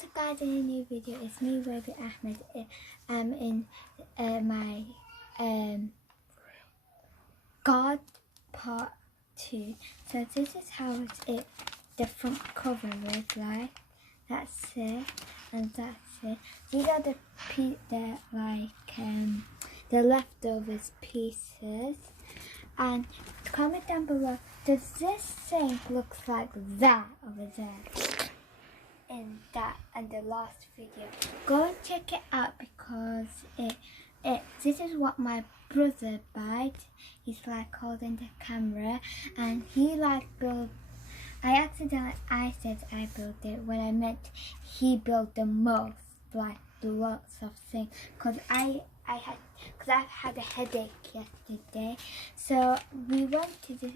What's up guys, in a new video, it's me, Ravi Ahmed. I'm in my God Part 2. So this is how the front cover looks like. That's it, and that's it. These are the leftovers pieces. And comment down below, does this thing look like that over there? In the last video, go and check it out because this is what my brother bought. He's like holding the camera, and he like built. I said I built it when I meant he built the most, like the lots of things. Cause I had a headache yesterday, so we went to the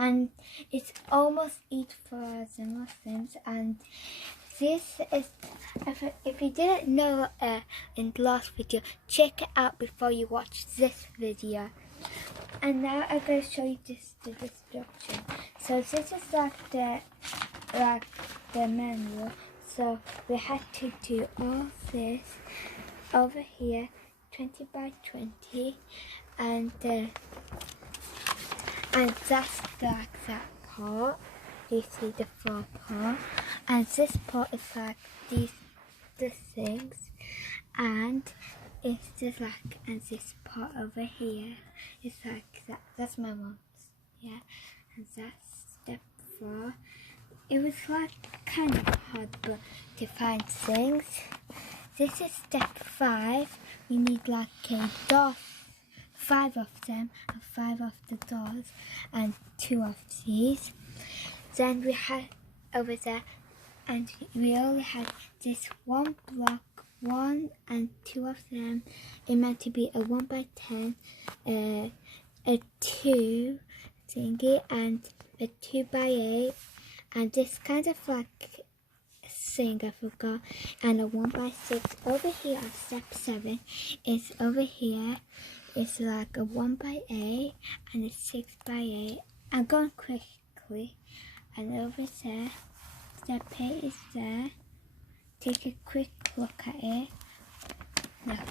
and it's almost Eid for the Muslims, and this is, if you didn't know in the last video, check it out before you watch this video. And now I'm going to show you the destruction. So this is like the manual. So we had to do all this over here, 20 by 20, and that's like that part. You see the front part, and this part is like the things, and it's just like, and this part over here is like that. That's my mom's, yeah, and that's step 4. It was like kind of hard to find things. This is step 5. We need like a doors. 5 of them, and 5 of the doors, and 2 of these. Then we had over there, and we only had this one block, 1 and 2 of them. It meant to be a 1 by 10, a 2 thingy, and a 2 by 8, and this kind of like thing I forgot, and a 1 by 6. Over here on step 7 is over here. It's like a 1 by 8 and a 6 by 8. I'm going quickly. And over there, step 8 is there. Take a quick look at it. Now,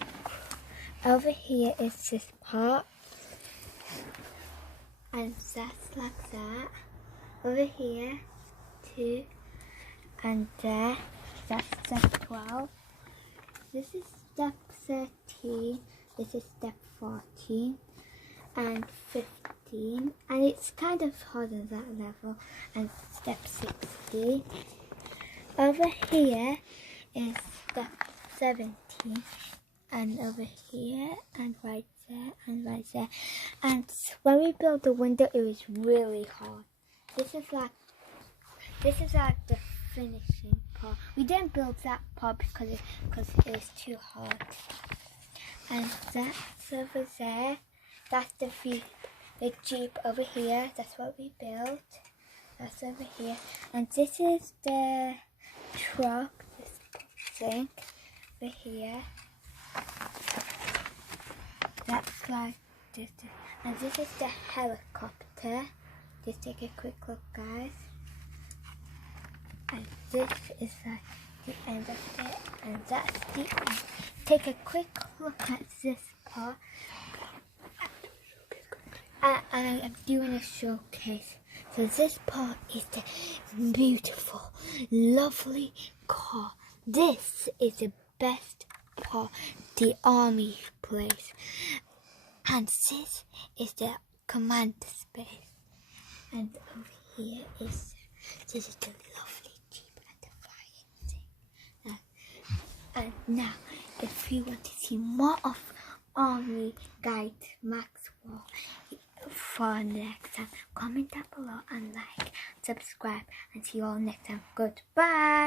over here is this part. And that's like that. Over here, 2. And there, that's step 12. This is step 13. This is step 14 and 15, and it's kind of hard on that level, and step 16. Over here is step 17, and over here, and right there, and right there. And when we built the window, it was really hard. This is like the finishing part. We didn't build that part because it was too hard. And that's over there. That's the Jeep over here. That's what we built. That's over here. And this is the truck, this thing over here. That's like this. And this is the helicopter. Just take a quick look, guys. And this is like the end of it. And that's the end. Take a quick look at this part, and I'm doing a showcase. So this part is the beautiful, lovely car. This is the best part, the army place, and this is the command space. And over here is the lovely Jeep and the flying thing. And now, if you want to see more of Army Guide Maxwell for next time, comment down below and like, subscribe, and see you all next time. Goodbye.